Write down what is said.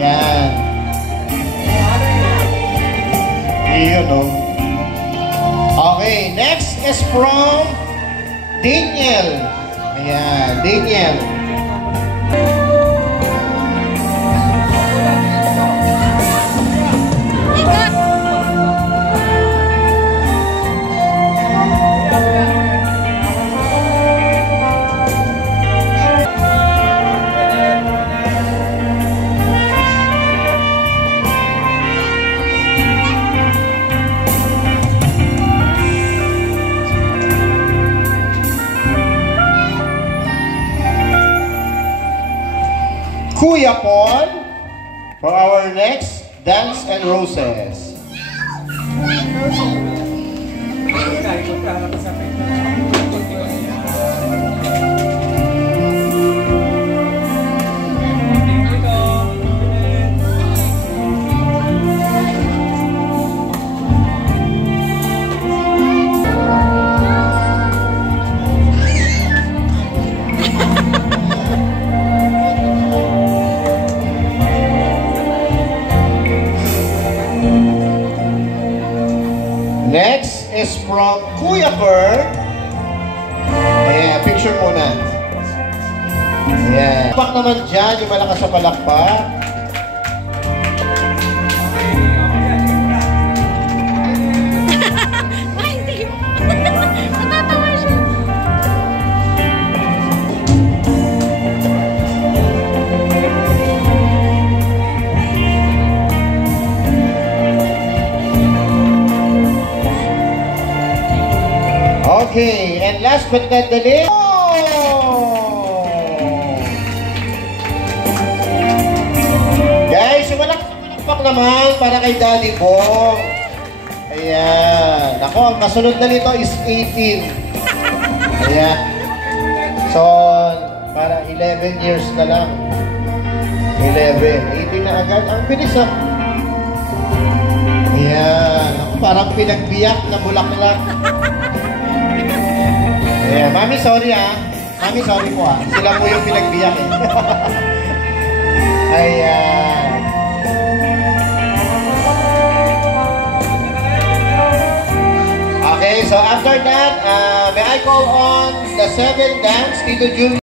Yan. Iyon, no? Okay, next is from Daniel. Ayan, Daniel. Kuya Paul for our next Dance and Roses. Next is from Kuya Kurt. Ayan, picture muna. Ayan. Palakpak naman dyan, yung malakas sa palakpak. Ay, hindi mo. Natatawa siya. Okay, and last but not the least, guys, yung malakpak naman para kay Daddy Bong. Ayan. Ako, ang masunod na nito is 18. Ayan. So, para 11 years na lang. 11. 18 na agad. Ang bilis, ah. Ayan. Ako, parang pinagbiyak na bulaklak. Yeah, Mami, sorry ah. Mami, sorry po ah. Sila po yung pinagbiyak eh. Ayan. Okay, so after that, may I call on the 7th dance, Tito Jun.